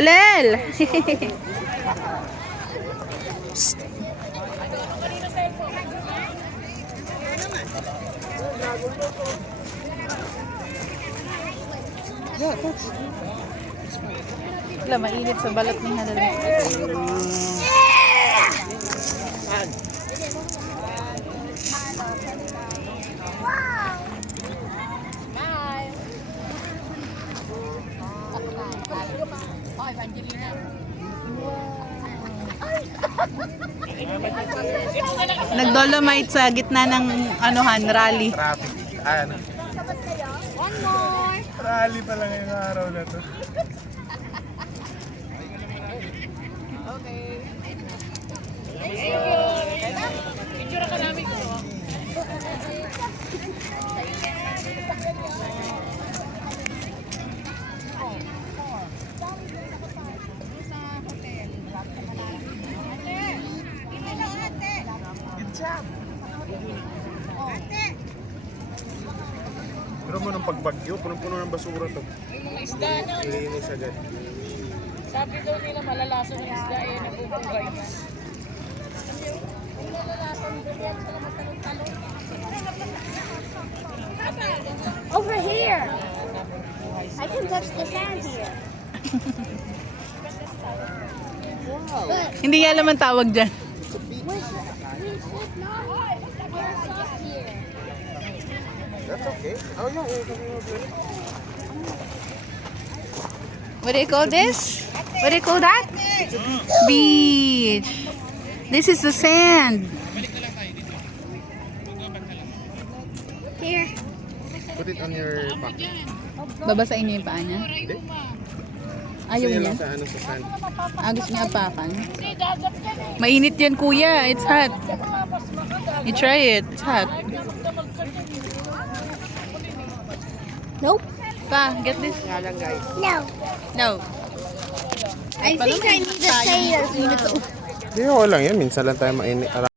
Alel! Wala, mainit sa balat ni Halal. Nag-dolomite sa gitna ng anuhan, rally. Traffic. Ano? One more. Rally pala ngayong araw na to. Okay. Picture ka namin ko. Good job. Pero mo ng pagbagyo, punong-puno ng basura to. Yung mga isda na. Linis agad. Sabi daw nila malalaso ng isda eh nabubugay na. Over here. I can touch the sand here. Hindi yan naman tawag dyan. We should not. We're stuck here. That's okay. Oh yeah, What do you call this? What do you call that? Beach. This is the sand. Here. Put it on your back. Babasain niyo yung paa niya? Hindi. Ayaw Kasi niya? lang sa ano sa sand. Gusto niya apakan? Kasi dadap yan eh. Mainit yan, kuya. It's hot. You try it. It's hot. Nope. Pa, get this. No. No. I think I need a sailor. Hindi, okay lang yan. Minsan lang tayo mainit.